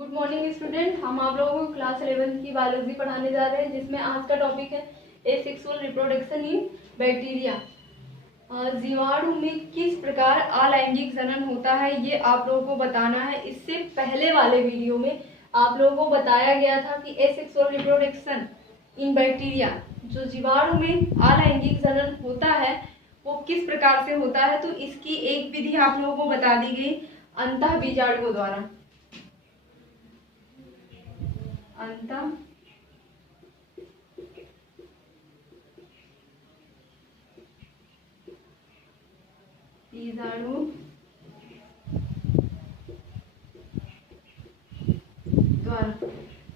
Good morning student. हम आप लोगों को क्लास 11 की बायोलॉजी पढ़ाने जा रहे हैं, जिसमें आज का टॉपिक है एसेक्सुअल रिप्रोडक्शन इन बैक्टीरिया। जीवाणु में किस प्रकार अलैंगिक जनन होता है ये आप लोगों को बताना है। इससे पहले वाले वीडियो में आप लोगों को बताया गया था कि एसेक्सुअल रिप्रोडक्शन इन बैक्टीरिया, जो जीवाणु में अलैंगिक जनन होता है वो किस प्रकार से होता है। तो इसकी एक विधि आप लोगों को बता दी गई अंतःबीजाणुओं द्वारा। अंतः बीजाणु द्वारा।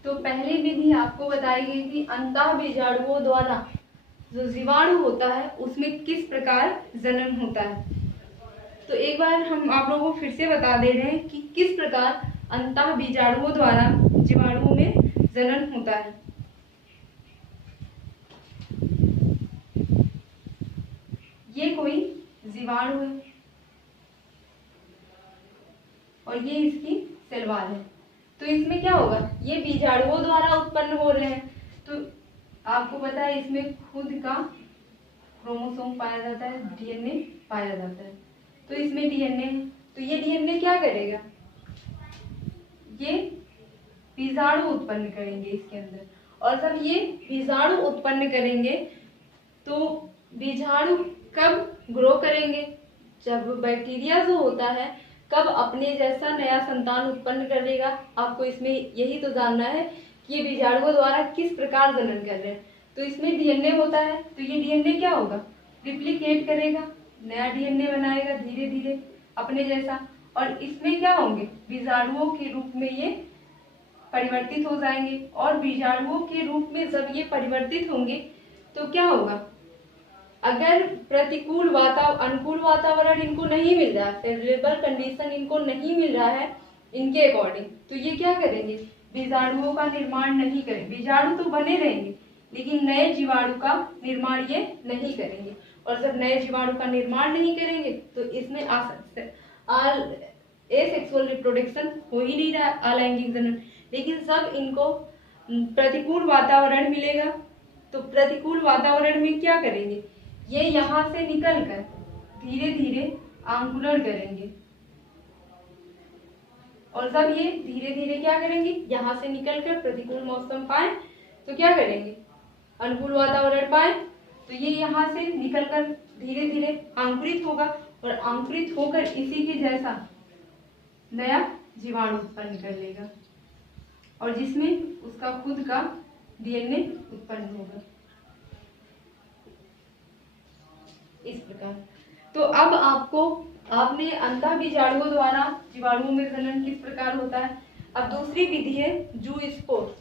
तो पहली विधि आपको बताई गई थी अंतः बीजाणुओं द्वारा जो जीवाणु होता है उसमें किस प्रकार जनन होता है। तो एक बार हम आप लोगों को फिर से बता दे रहे हैं कि किस प्रकार अंतः बीजाणुओं द्वारा जीवाणुओं में जनन होता है। ये कोई जीवाणु है और ये इसकी सेल वॉल है। तो इसमें क्या होगा, ये बीजाणुओं द्वारा उत्पन्न हो रहे हैं। तो आपको पता है इसमें खुद का क्रोमोसोम पाया जाता है, डीएनए पाया जाता है। तो इसमें डीएनए है, तो ये डीएनए क्या करेगा, ये बीजाणु उत्पन्न करेंगे इसके अंदर। और जब ये बीजाणु उत्पन्न करेंगे तो बीजाणु कब ग्रो करेंगे, जब बैक्टीरिया जो होता है कब अपने जैसा नया संतान उत्पन्न करेगा। आपको इसमें यही तो जानना है कि ये बीजाणुओं द्वारा किस प्रकार जनन कर रहे हैं। तो इसमें डीएनए होता है, तो ये डीएनए क्या होगा, रिप्लिकेट करेगा, नया डीएनए बनाएगा धीरे धीरे अपने जैसा। और इसमें क्या होंगे, बीजाणुओं के रूप में ये परिवर्तित हो जाएंगे। और बीजाणुओं के रूप में जब ये परिवर्तित होंगे तो क्या होगा, अगर अनुकूल वातावरण इनको नहीं मिल रहा है, फेवरेबल कंडीशन इनको नहीं मिल रहा है इनके अकॉर्डिंग, तो ये क्या करेंगे, बीजाणुओं का निर्माण नहीं करेंगे। बीजाणु तो बने रहेंगे लेकिन नए जीवाणु का निर्माण ये नहीं करेंगे। और जब नए जीवाणु का निर्माण नहीं करेंगे तो इसमें एसेक्सुअल रिप्रोडक्शन हो ही नहीं रहा, अलैंगिक जनन। लेकिन जब इनको प्रतिकूल वातावरण मिलेगा तो प्रतिकूल वातावरण में क्या करेंगे, ये यहाँ से निकलकर धीरे धीरे अंकुरण करेंगे। और जब ये धीरे धीरे क्या करेंगे, यहाँ से निकलकर प्रतिकूल मौसम पाए तो क्या करेंगे, अनुकूल वातावरण पाए तो ये यहाँ से निकलकर धीरे धीरे अंकुरित होगा। और अंकुरित होकर इसी के जैसा नया जीवाणु उत्पन्न कर लेगा और जिसमें उसका खुद का डीएनए उत्पन्न होगा इस प्रकार। तो अब आपने अंतः बीजाणुओं द्वारा जीवाणुओं में जनन किस प्रकार होता है। अब दूसरी विधि है जूस्पोर।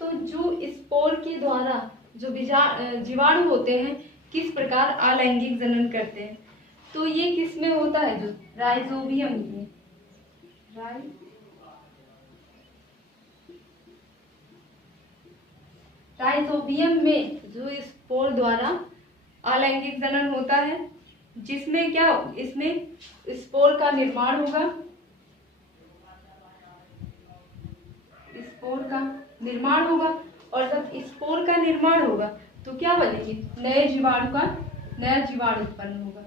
तो जूस्पोर के द्वारा जो जीवाणु होते हैं किस प्रकार अलैंगिक जनन करते हैं। तो ये किस में होता है, जो राइजोबियम में, राइजोबियम में जो स्पोर द्वारा अलैंगिक जनन होता है, जिसमें क्या, इसमें स्पोर का निर्माण होगा, स्पोर का निर्माण होगा। और जब स्पोर का निर्माण होगा तो क्या बनेगी, नए जीवाणु का नया जीवाणु उत्पन्न होगा।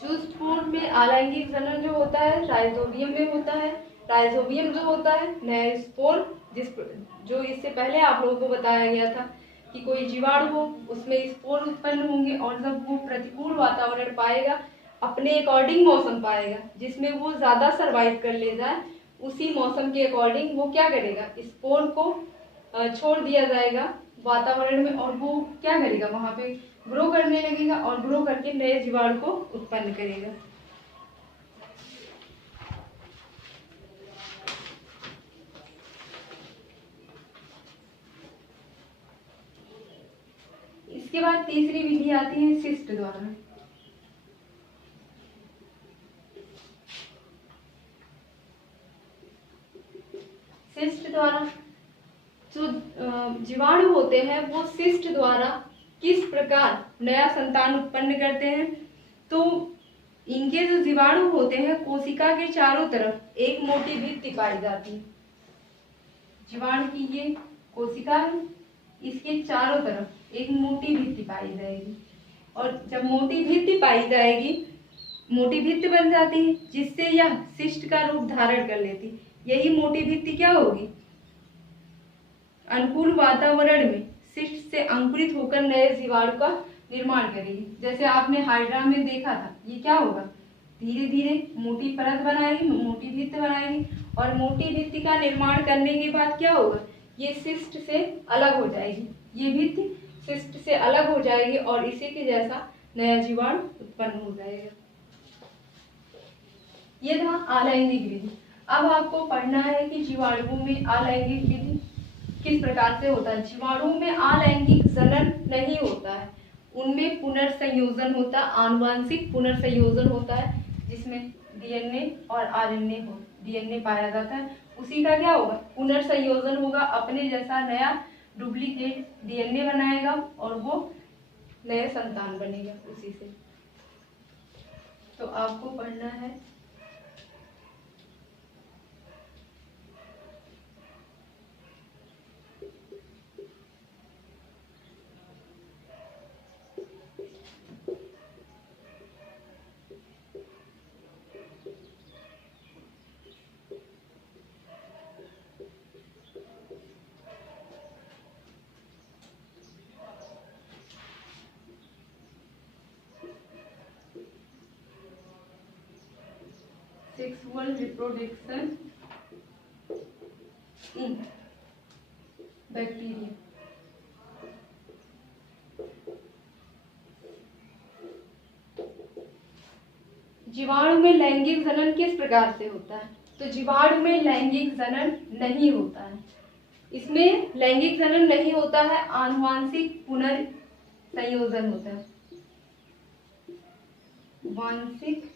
जूस्पोर में अलैंगिक जनन जो होता है राइजोबियम में होता है। राइजोबियम जो होता है नया स्पोर, जो इससे पहले आप लोगों को बताया गया था कि कोई जीवाणु हो उसमें स्पोर उत्पन्न होंगे। और जब वो प्रतिकूल वातावरण पाएगा, अपने अकॉर्डिंग मौसम पाएगा जिसमें वो ज्यादा सरवाइव कर ले जाए, उसी मौसम के अकॉर्डिंग वो क्या करेगा, स्पोर को छोड़ दिया जाएगा वातावरण में और वो क्या करेगा, वहां पे ग्रो करने लगेगा और ग्रो करके नए जीवाणु को उत्पन्न करेगा। इसके बाद तीसरी विधि आती है सिस्ट द्वारा। सिस्ट द्वारा। जो जीवाणु होते हैं वो सिस्ट द्वारा किस प्रकार नया संतान उत्पन्न करते हैं? तो इनके जो जीवाणु होते हैं कोशिका के चारों तरफ एक मोटी भित्ति पाई जाती है। जीवाणु की ये कोशिका है, इसके चारों तरफ एक मोटी भित्ति पाई जाएगी, और जब मोटी भित्ति पाई जाएगी, मोटी भित्ति बन जाती है जिससे यह सिस्ट का रूप धारण कर लेती। यही मोटी भित्ति क्या होगी? अनुकूल वातावरण में सिस्ट से अंकुरित होकर नए जीवाणु का निर्माण करेगी। जैसे आपने हाइड्रा में देखा था, ये क्या होगा? धीरे धीरे मोटी परत बनाएगी, मोटी भित्ति बनाएगी, और मोटी भित्ति का निर्माण करने के बाद क्या होगा? ये सिस्ट से अलग हो जाएगी, ये भित्ति सिस्ट से अलग हो जाएगी और इसी के जैसा नया जीवाणु उत्पन्न हो जाएगा। ये था अलैंगिक विधि। अब आपको पढ़ना है कि जीवाणुओं में अलैंगिक विधि किस प्रकार से होता है। जीवाणुओं में अलैंगिक जनन नहीं होता है, उनमें पुनर्संयोजन होता है, आनुवांशिक पुनर्संयोजन होता है, जिसमें डीएनए और आरएनए हो, डीएनए पाया जाता है, उसी का क्या होगा? पुनर्संयोजन होगा, अपने जैसा नया डुप्लीकेट डीएनए बनाएगा और वो नए संतान बनेगा उसी से। तो आपको पढ़ना है सेक्सुअल रिप्रोडक्शन इन बैक्टीरिया। जीवाणु में लैंगिक जनन किस प्रकार से होता है? तो जीवाणु में लैंगिक जनन नहीं होता है, इसमें लैंगिक जनन नहीं होता है, आनुवांशिक पुनर्संयोजन होता है। वांशिक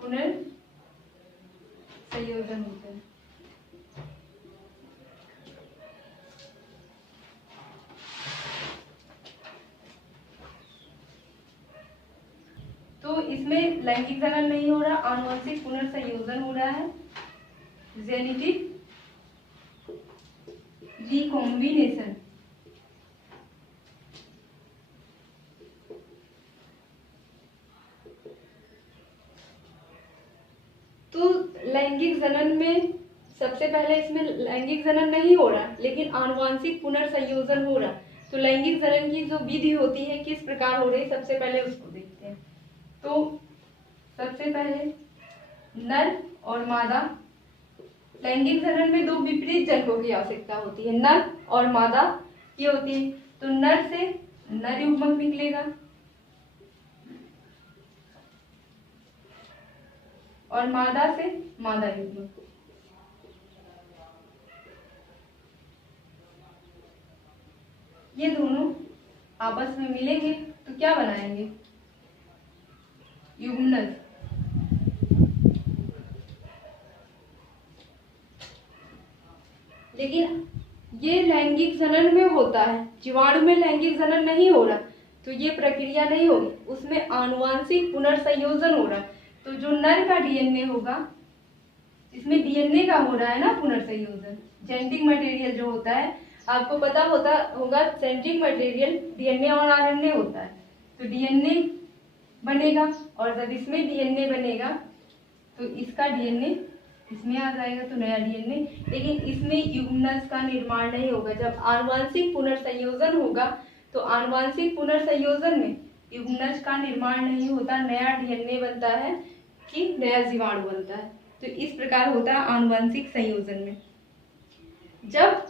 पुनर्संयोजन होता है। तो इसमें लैंगिक जनन नहीं हो रहा, आनुवंशिक पुनर्संयोजन हो रहा है, जेनेटिक रिकॉम्बिनेशन। तो लैंगिक जनन में सबसे पहले इसमें लैंगिक जनन नहीं हो रहा, लेकिन आनुवंशिक पुनर्संयोजन हो रहा। तो लैंगिक जनन की जो विधि होती है किस प्रकार हो रही, सबसे पहले उसको देखते हैं। तो सबसे पहले नर और मादा, लैंगिक जनन में दो विपरीत जनकों की आवश्यकता होती है, नर और मादा ये होती है। तो नर से नर युग्मक निकलेगा और मादा से मादा युग्मक। ये दोनों आपस में मिलेंगे तो क्या बनाएंगे? युग्मनज। लेकिन ये लैंगिक जनन में होता है, जीवाणु में लैंगिक जनन नहीं हो रहा, तो ये प्रक्रिया नहीं होगी, उसमें आनुवांशिक पुनर्संयोजन हो रहा है। तो जो नर का डीएनए होगा, इसमें डीएनए का हो रहा है ना पुनर्संयोजन, जेनेटिक मटेरियल जो होता है, आपको पता होगा जेनेटिक मटेरियल डीएनए और आरएनए होता है। तो डीएनए बनेगा और जब इसमें डीएनए बनेगा तो इसका डीएनए इसमें आ जाएगा, तो नया डीएनए। लेकिन इसमें युग्मनज का निर्माण नहीं होगा। जब आनुवंशिक पुनर्संयोजन होगा तो आनुवंशिक पुनर्संयोजन में युग्मनज का निर्माण नहीं होता, नया डीएनए बनता है कि नया जीवाणु बनता है। तो इस प्रकार होता है आनुवंशिक संयोजन में। जब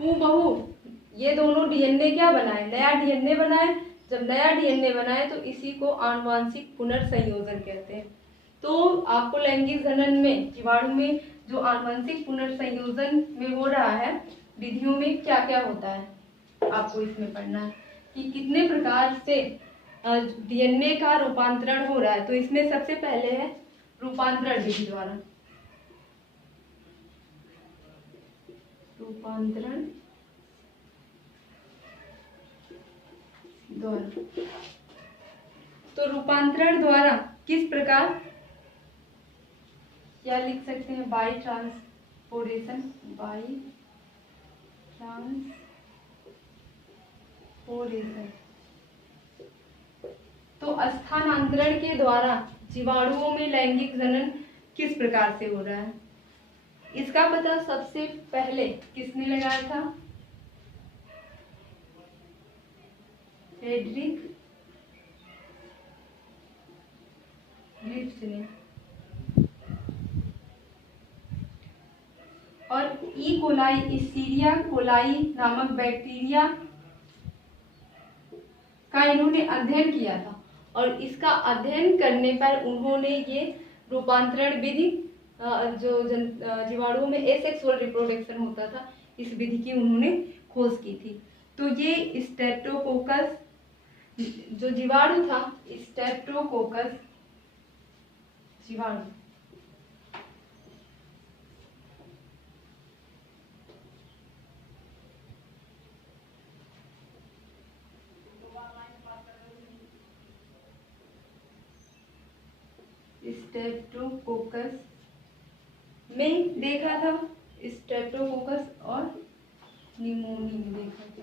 हूबहू ये दोनों डीएनए क्या बनाए, नया डीएनए बनाए। जब नया डीएनए बनाए तो इसी को आनुवंशिक पुनर्संयोजन कहते हैं। तो आपको लैंगिक जनन में जीवाणु में जो आनुवंशिक पुनर्संयोजन में हो रहा है विधियों में क्या क्या होता है आपको इसमें पढ़ना है कि कितने प्रकार से डीएनए का रूपांतरण हो रहा है। तो इसमें सबसे पहले है रूपांतरण विधि द्वारा। रूपांतरण द्वारा, तो रूपांतरण द्वारा किस प्रकार क्या लिख सकते हैं, बाई ट्रांसपोर्टेशन, बाई ट्रांसपोर्टेशन। तो स्थानांतरण के द्वारा जीवाणुओं में लैंगिक जनन किस प्रकार से हो रहा है, इसका पता सबसे पहले किसने लगाया था, फ्रेडरिक ग्रिफ्थ ने। और ई कोलाई, इसीरिया कोलाई नामक बैक्टीरिया का इन्होंने अध्ययन किया था और इसका अध्ययन करने पर उन्होंने ये रूपांतरण विधि जो जीवाणुओं में एसेक्सुअल रिप्रोडक्शन होता था इस विधि की उन्होंने खोज की थी। तो ये स्ट्रेप्टोकोकस जो जीवाणु था, स्ट्रेप्टोकोकस जीवाणु, स्ट्रेप्टोकोकस में देखा था, स्ट्रेप्टोकोकस और निमोनी में देखा था।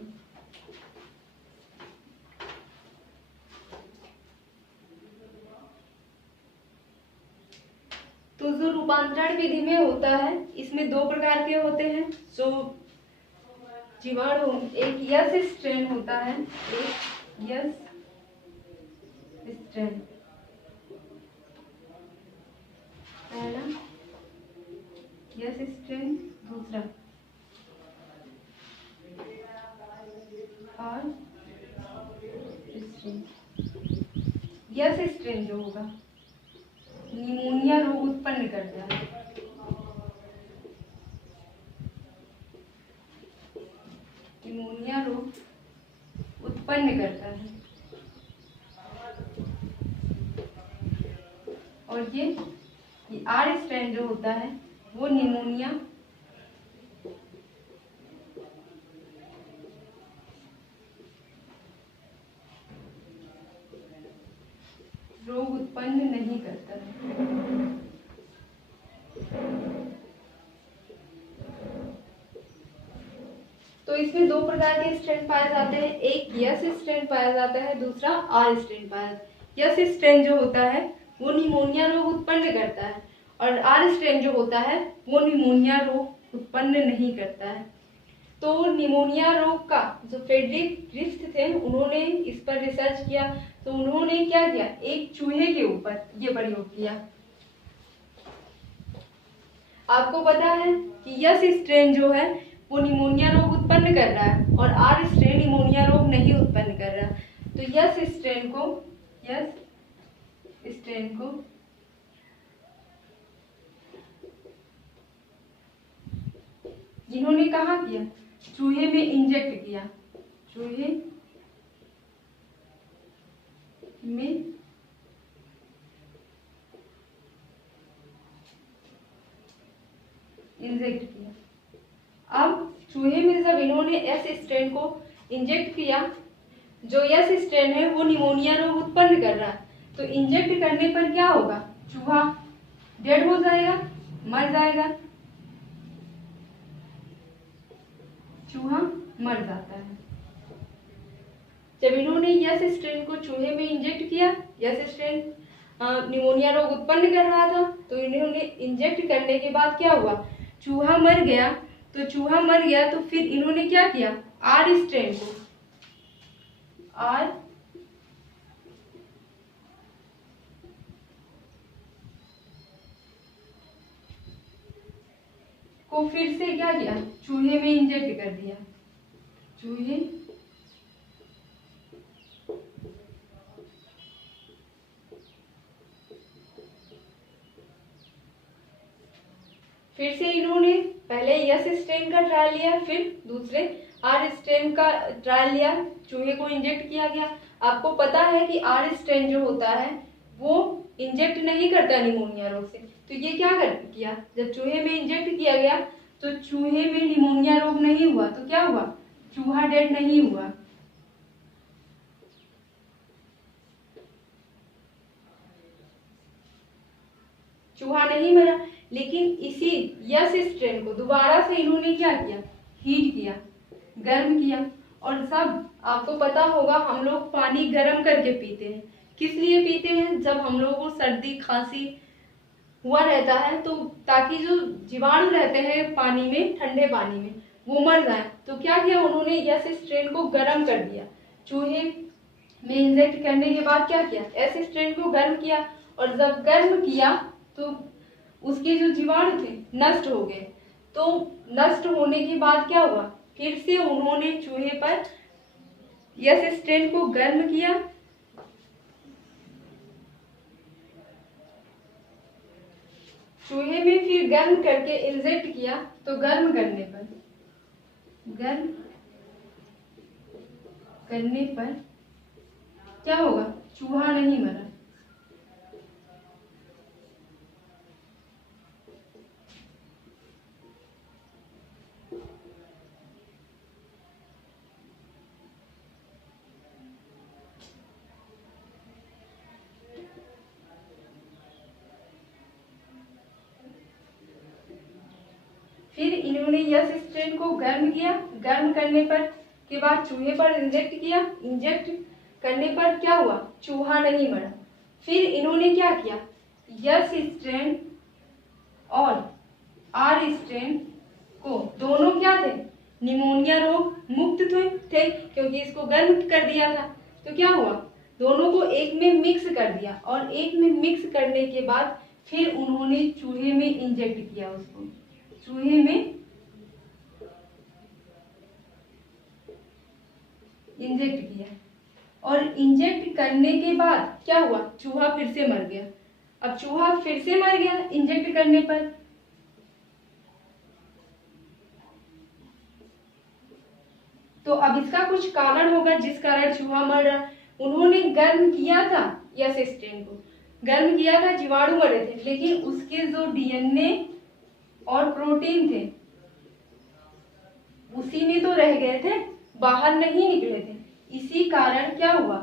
तो जो रूपांतरण विधि में होता है इसमें दो प्रकार के होते हैं जो जीवाणु, एक यस स्ट्रेन होता है, एक यस स्ट्रेन, पहला यस स्ट्रेन, दूसरा आर स्ट्रेन। यस स्ट्रेन जो होगा निमोनिया रोग उत्पन्न करता है, निमोनिया रोग उत्पन्न करता है। और ये आर स्ट्रेन जो होता है वो निमोनिया रोग उत्पन्न नहीं करता है। तो इसमें दो प्रकार के स्ट्रेन पाए जाते हैं, एक यस स्ट्रेन पाया जाता है, दूसरा आर स्ट्रेन पाया जाता है। यस स्ट्रेन जो होता है वो निमोनिया रोग उत्पन्न करता है और आर स्ट्रेन जो होता है वो निमोनिया रोग उत्पन्न नहीं करता है। तो निमोनिया रोग का जो फ्रेडरिक ग्रिफ्थ थे उन्होंने इस पर रिसर्च किया। तो उन्होंने क्या किया, एक चूहे के ऊपर ये प्रयोग किया। आपको पता है कि यस स्ट्रेन जो है वो निमोनिया रोग उत्पन्न कर रहा है और आर स्ट्रेन निमोनिया रोग नहीं उत्पन्न कर रहा। तो यस स्ट्रेन को जिन्होंने कहा किया, चूहे में इंजेक्ट किया, चूहे में इंजेक्ट किया। अब चूहे में जब इन्होंने एस स्ट्रेन को इंजेक्ट किया, जो एस स्ट्रेन है वो निमोनिया रोग उत्पन्न कर रहा है, तो इंजेक्ट करने पर क्या होगा, चूहा डेड हो जाएगा, मर जाएगा, चूहा मर जाता है। जब इन्होंने यस स्ट्रेन को चूहे में इंजेक्ट किया, यस स्ट्रेन निमोनिया रोग उत्पन्न कर रहा था, तो इन्होंने इंजेक्ट करने के बाद क्या हुआ, चूहा मर गया। तो चूहा मर गया तो फिर इन्होंने क्या किया, आर स्ट्रेन को फिर से क्या किया, चूहे में इंजेक्ट कर दिया, चूहे फिर से इन्होंने पहले यस स्ट्रेन का ट्रायल लिया, फिर दूसरे आर स्ट्रेन का ट्रायल लिया, चूहे को इंजेक्ट किया गया। आपको पता है कि आर स्ट्रेन जो होता है वो इंजेक्ट नहीं करता निमोनिया रोग से, तो ये क्या कर किया, जब चूहे में इंजेक्ट किया गया तो चूहे में निमोनिया रोग नहीं हुआ, तो क्या हुआ, चूहा डेड नहीं हुआ। चूहा नहीं मरा, लेकिन इसी यस स्ट्रेन को दोबारा से इन्होंने क्या किया, हीट किया, गर्म किया। और सब आपको पता होगा हम लोग पानी गर्म करके पीते हैं, किस लिए पीते हैं, जब हम लोगों को सर्दी खांसी हुआ रहता है तो ताकि जो जीवाणु रहते हैं पानी में, ठंडे पानी में, वो मर जाए। तो क्या किया उन्होंने, यस स्ट्रेन को गर्म कर दिया, चूहे में इंजेक्ट करने के बाद क्या किया, एस स्ट्रेन को गर्म किया, और जब गर्म किया तो उसके जो जीवाणु थे नष्ट हो गए। तो नष्ट होने के बाद क्या हुआ, फिर से उन्होंने चूहे पर यस स्ट्रेन को गर्म किया, चूहे में फिर गर्म करके इंजेक्ट किया। तो गर्म करने पर क्या होगा, चूहा नहीं मरा। फिर इन्होंने यस स्ट्रेन को गर्म किया, गर्म करने पर के बाद चूहे पर इंजेक्ट किया, इंजेक्ट करने पर क्या हुआ, चूहा नहीं मरा। फिर इन्होंने क्या किया, यस स्ट्रेन और आर स्ट्रेन को, दोनों क्या थे, निमोनिया रोग मुक्त थे क्योंकि इसको गर्म कर दिया था। तो क्या हुआ, दोनों को एक में मिक्स कर दिया, और एक में मिक्स करने के बाद फिर उन्होंने चूहे में इंजेक्ट किया, उसको चूहे में इंजेक्ट किया, और इंजेक्ट करने के बाद क्या हुआ, चूहा फिर से मर गया। अब चूहा फिर से मर गया इंजेक्ट करने पर, तो अब इसका कुछ कारण होगा जिस कारण चूहा मर रहा। उन्होंने गर्म किया था, यस स्ट्रेन को गर्म किया था, जीवाणु मरे थे, लेकिन उसके जो डीएनए और प्रोटीन थे उसी में तो रह गए थे, बाहर नहीं निकले थे। इसी कारण क्या हुआ,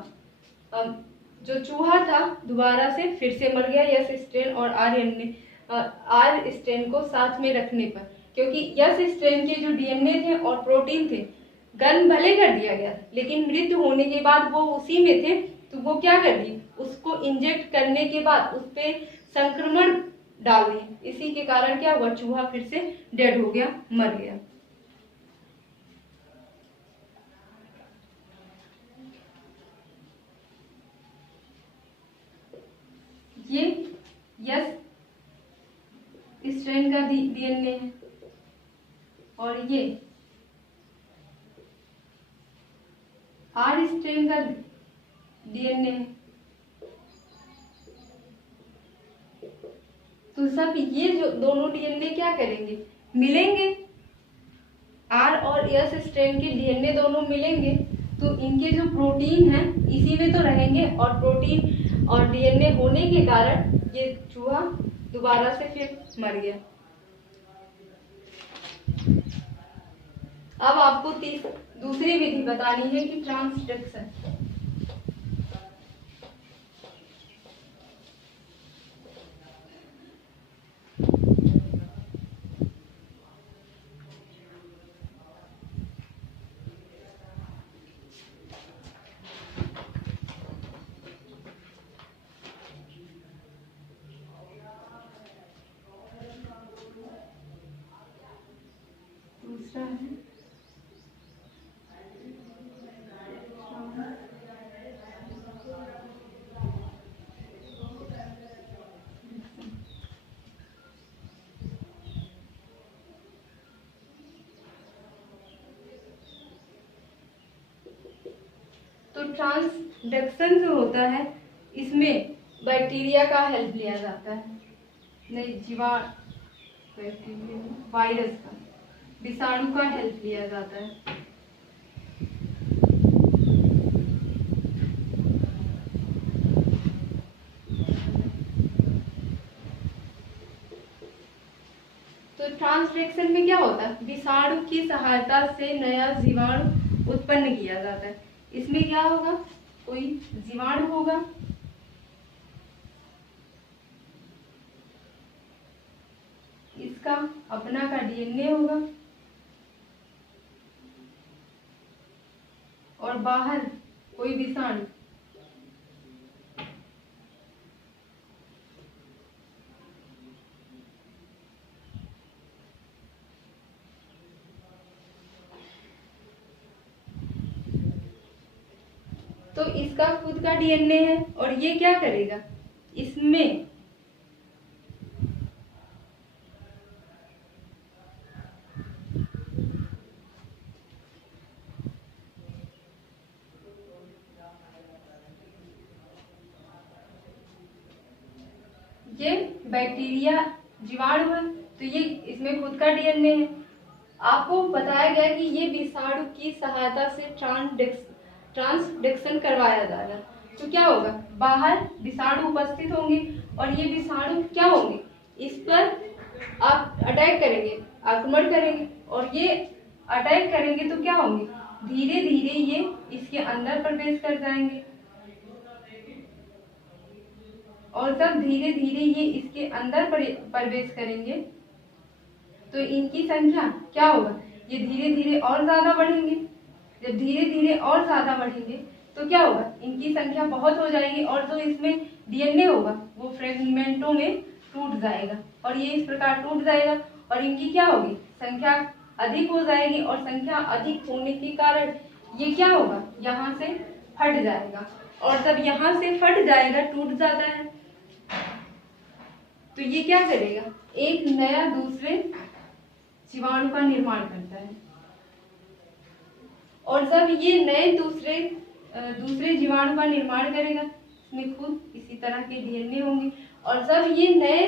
जो चूहा था दोबारा से फिर से मर गया, यस स्ट्रेन और आर स्ट्रेन को साथ में रखने पर, क्योंकि यस स्ट्रेन के जो डीएनए थे और प्रोटीन थे गर्म भले कर दिया गया, लेकिन मृत्यु होने के बाद वो उसी में थे, तो वो क्या कर दी, उसको इंजेक्ट करने के बाद उस पे संक्रमण डाल दिए। इसी के कारण क्या हुआ, चूहा फिर से डेड हो गया, मर गया। ये यस स्ट्रेन का डीएनए है और ये आर स्ट्रेन का डीएनए है। तो सब ये जो दोनों डीएनए क्या करेंगे, मिलेंगे, आर और एस स्ट्रेन के डीएनए दोनों मिलेंगे, तो इनके जो प्रोटीन है इसी में तो रहेंगे, और प्रोटीन और डीएनए होने के कारण ये चूहा दोबारा से फिर मर गया। अब आपको दूसरी विधि बतानी है कि ट्रांसडक्शन। दूसरा है तो ट्रांसडक्शन जो होता है इसमें बैक्टीरिया का हेल्प लिया जाता है, नहीं वायरस का, विषाणु का हेल्प लिया जाता है। तो ट्रांसलेशन में क्या होता है, विषाणु की सहायता से नया जीवाणु उत्पन्न किया जाता है। इसमें क्या होगा, कोई जीवाणु होगा, इसका अपना का डीएनए होगा और बाहर कोई विषाणु। तो इसका खुद का डीएनए है और ये क्या करेगा, इसमें ये बैक्टीरिया जीवाणु है, तो ये इसमें खुद का डीएनए है। आपको बताया गया कि ये विषाणु की सहायता से ट्रांसडक्शन करवाया जाएगा। तो क्या होगा, बाहर विषाणु उपस्थित होंगे और ये विषाणु क्या होंगे, इस पर आप अटैक करेंगे, आक्रमण करेंगे और ये अटैक करेंगे तो क्या होंगे, धीरे धीरे ये इसके अंदर प्रवेश कर जाएंगे और जब धीरे धीरे ये इसके अंदर प्रवेश करेंगे तो इनकी संख्या क्या होगा, ये धीरे धीरे और ज्यादा बढ़ेंगे। जब धीरे धीरे और ज्यादा बढ़ेंगे तो क्या होगा, इनकी संख्या बहुत हो जाएगी और जो इसमें डीएनए होगा वो फ्रेगमेंटों में टूट जाएगा और ये इस प्रकार टूट जाएगा और इनकी क्या होगी, संख्या अधिक हो जाएगी और संख्या अधिक होने के कारण ये क्या होगा, यहाँ से फट जाएगा और जब यहाँ से फट जाएगा, टूट जाता है, तो ये क्या करेगा, एक नया दूसरे जीवाणु का निर्माण करता है और जब ये नए दूसरे जीवाणु का निर्माण करेगा, इसमें खुद इसी तरह के डीएनए होंगे और जब ये नए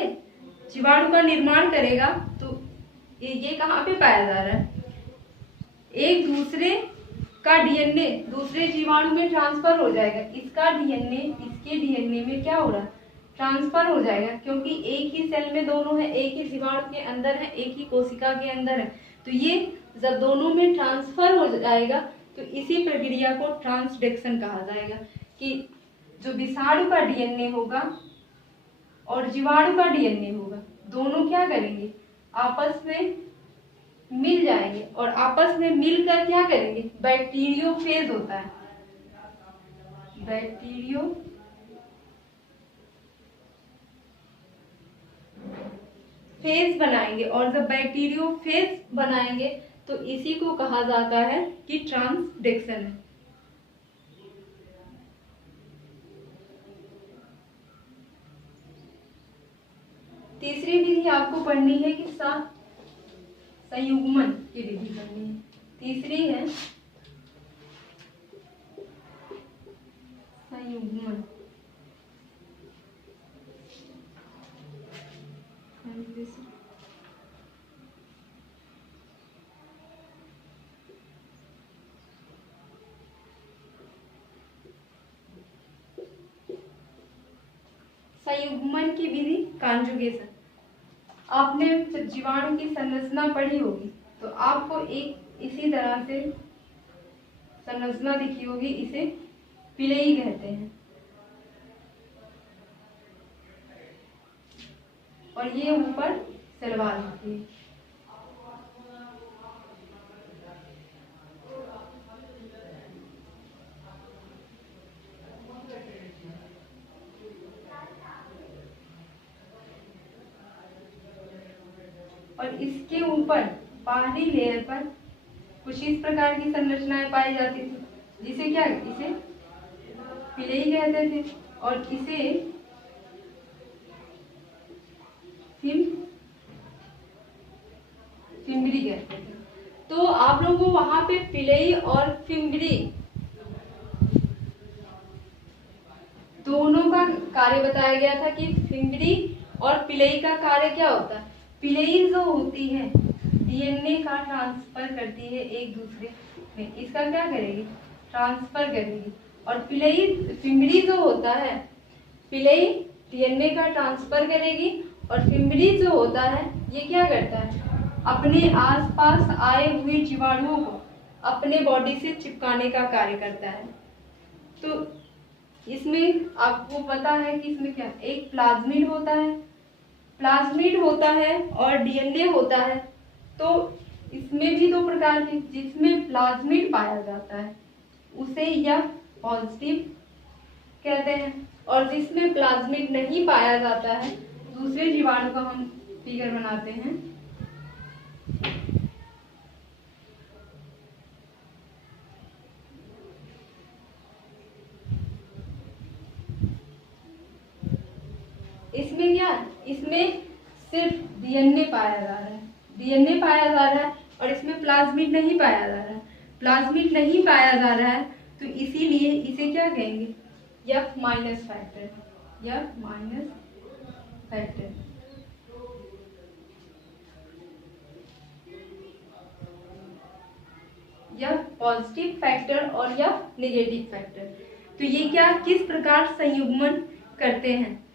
जीवाणु का निर्माण करेगा तो ये कहाँ पे पाया जा रहा है, एक दूसरे का डीएनए दूसरे जीवाणु में ट्रांसफर हो जाएगा। इसका डीएनए इसके डीएनए में क्या हो रहा है, ट्रांसफर हो जाएगा, क्योंकि एक ही सेल में दोनों है, एक ही जीवाणु के अंदर है, एक ही कोशिका के अंदर है। तो ये जब दोनों में ट्रांसफर हो जाएगा तो इसी प्रक्रिया को ट्रांसडक्शन कहा जाएगा, कि जो विषाणु का डीएनए होगा और जीवाणु का डीएनए होगा, दोनों क्या करेंगे, आपस में मिल जाएंगे और आपस में मिलकर क्या करेंगे, बैक्टीरियोफेज होता है, बैक्टीरियोफेज बनाएंगे और जब बैक्टीरियोफेज बनाएंगे तो इसी को कहा जाता है कि ट्रांसडक्शन है। तीसरी विधि आपको पढ़नी है कि संयुग्मन की विधि पढ़नी है। तीसरी है संयुग्मन। संयुग्मन की विधि कॉन्जुगेशन। आपने जब जीवाणु की संरचना पढ़ी होगी तो आपको एक इसी तरह से संरचना दिखी होगी, इसे पिलई कहते हैं और ये ऊपर सलवार होती है। और इसके ऊपर बाहरी लेयर पर कुछ इस प्रकार की संरचनाएं पाई जाती थी, जिसे क्या, इसे पिलई कहते थे और इसे फिंगरी कहते थे। तो आप लोगों को वहां पे पिलई और फिंगरी दोनों का कार्य बताया गया था कि फिंगरी और पिलई का कार्य क्या होता है, पिलई जो होती है डीएनए का ट्रांसफर करती है एक दूसरे में, इसका क्या करेगी, ट्रांसफर करेगी। और पिमड़ी जो होता है, पिलई डीएनए का ट्रांसफर करेगी और पिमड़ी जो होता है ये क्या करता है, अपने आसपास आए हुए जीवाणुओं को अपने बॉडी से चिपकाने का कार्य करता है। तो इसमें आपको पता है कि इसमें क्या, एक प्लाज्मिड होता है, प्लाज्मिड होता है और डीएनए होता है। तो इसमें भी दो प्रकार के, जिसमें प्लाज्मिड पाया जाता है उसे यह पॉजिटिव कहते हैं, और जिसमें प्लाज्मिड नहीं पाया जाता है दूसरे जीवाणु का हम फिगर बनाते हैं। इसमें क्या, इसमें सिर्फ डीएनए पाया जा रहा है, डीएनए पाया जा रहा है और इसमें प्लाज्मिड नहीं पाया जा रहा है, प्लाज्मिड नहीं पाया जा रहा है। तो इसीलिए इसे क्या कहेंगे, F minus factor, F minus factor. यह पॉजिटिव फैक्टर और यह नेगेटिव फैक्टर। तो ये क्या, किस प्रकार संयुग्मन करते हैं।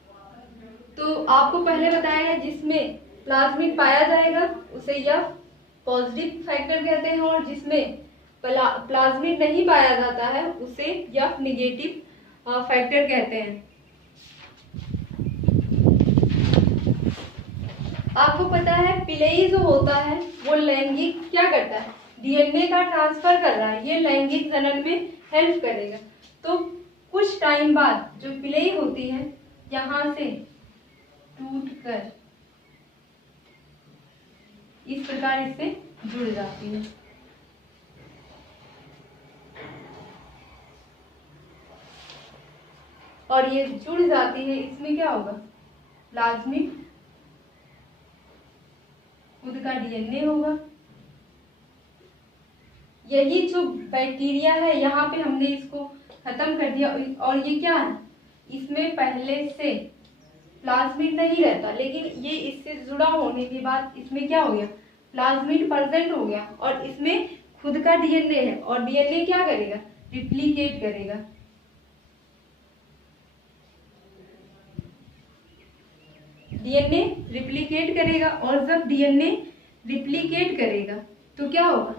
तो आपको पहले बताया है जिसमें प्लाज्मिड पाया जाएगा उसे यह पॉजिटिव फैक्टर कहते हैं, और जिसमें प्लाज्मिड नहीं पाया जाता है उसे यह नेगेटिव फैक्टर कहते हैं। आपको पता है पिलई जो होता है वो लैंगिक क्या करता है, डीएनए का ट्रांसफर कर रहा है, ये लैंगिक जनन में हेल्प करेगा। तो कुछ टाइम बाद जो पिलई होती है यहाँ से टूटकर इस प्रकार इससे जुड़ जाती है। और ये जुड़ जाती है, इसमें क्या होगा, प्लाज्मिड खुद का डीएनए होगा। यही जो बैक्टीरिया है यहाँ पे हमने इसको खत्म कर दिया। और ये क्या है, इसमें पहले से प्लाज्मिड नहीं रहता, लेकिन ये इससे जुड़ा होने के बाद इसमें क्या हो गया, प्लाज्मिड प्रेजेंट हो गया और इसमें खुद का डीएनए है। और डीएनए क्या करेगा, रिप्लिकेट करेगा। डीएनए रिप्लिकेट करेगा और जब डीएनए रिप्लिकेट करेगा तो क्या होगा,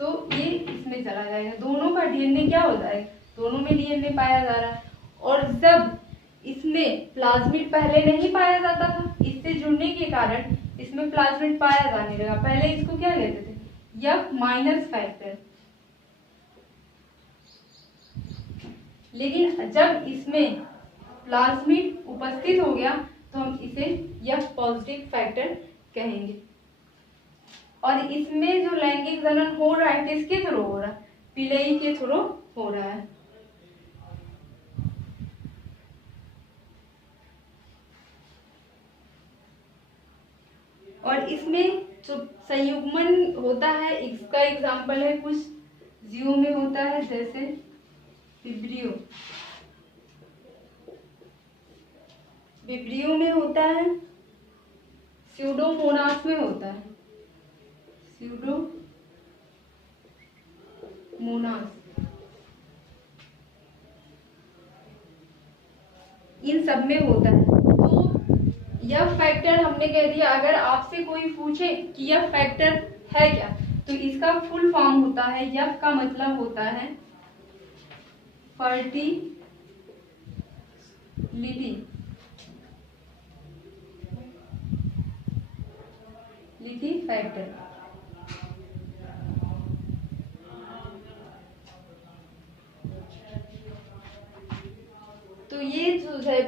तो ये इसमें चला जाएगा, दोनों का डीएनए क्या हो जाएगा, दोनों में डीएनए पाया जा रहा है। और जब इसमें प्लाज्मिड पहले नहीं पाया जाता था, इससे जुड़ने के कारण इसमें प्लाज्मिड पाया जाने लगा। पहले इसको क्या कहते थे, F माइनस फैक्टर। लेकिन जब इसमें प्लाज्मिड उपस्थित हो गया तो हम इसे F पॉजिटिव फैक्टर कहेंगे। और इसमें जो लैंगिक जनन हो रहा है किसके थ्रू हो रहा है, पिलई के थ्रू हो रहा है। और इसमें जो संयुग्मन होता है इसका एग्जाम्पल है कुछ जीवों में होता है, जैसे विब्रियो, विब्रियो में होता है, स्यूडोमोनास में होता है, स्यूडोमोनास, इन सब में होता है। तो यह फैक्टर हमने कह दिया। अगर आपसे कोई पूछे कि यह फैक्टर है क्या, तो इसका फुल फॉर्म होता है, यह का मतलब होता है फर्टिलिटी फैक्टर। तो ये जो है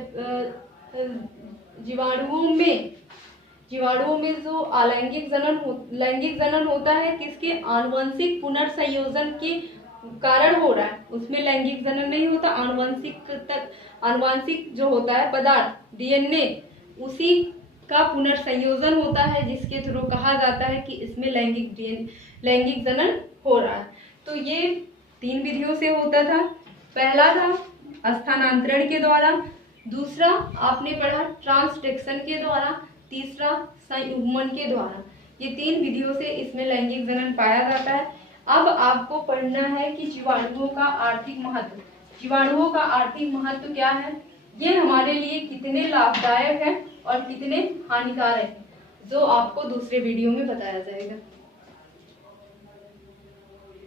जीवाणुओं में जो लैंगिक जनन होता है किसके, आनुवंशिक पुनर्संयोजन के कारण हो रहा है, उसमें लैंगिक जनन नहीं होता। आनुवंशिक जो होता है पदार्थ डीएनए, उसी का पुनर्संयोजन होता है, जिसके थ्रू कहा जाता है कि इसमें लैंगिक जनन हो रहा है। तो ये 3 विधियों से होता था। पहला था स्थानांतरण के द्वारा, दूसरा आपने पढ़ा ट्रांसटेक्शन के द्वारा, तीसरा संयुग्मन के द्वारा। ये 3 विधियों से इसमें लैंगिक जनन पाया जाता है। अब आपको पढ़ना है कि जीवाणुओं का आर्थिक महत्व। जीवाणुओं का आर्थिक महत्व क्या है, ये हमारे लिए कितने लाभदायक है और कितने हानिकारक है, जो आपको दूसरे वीडियो में बताया जाएगा।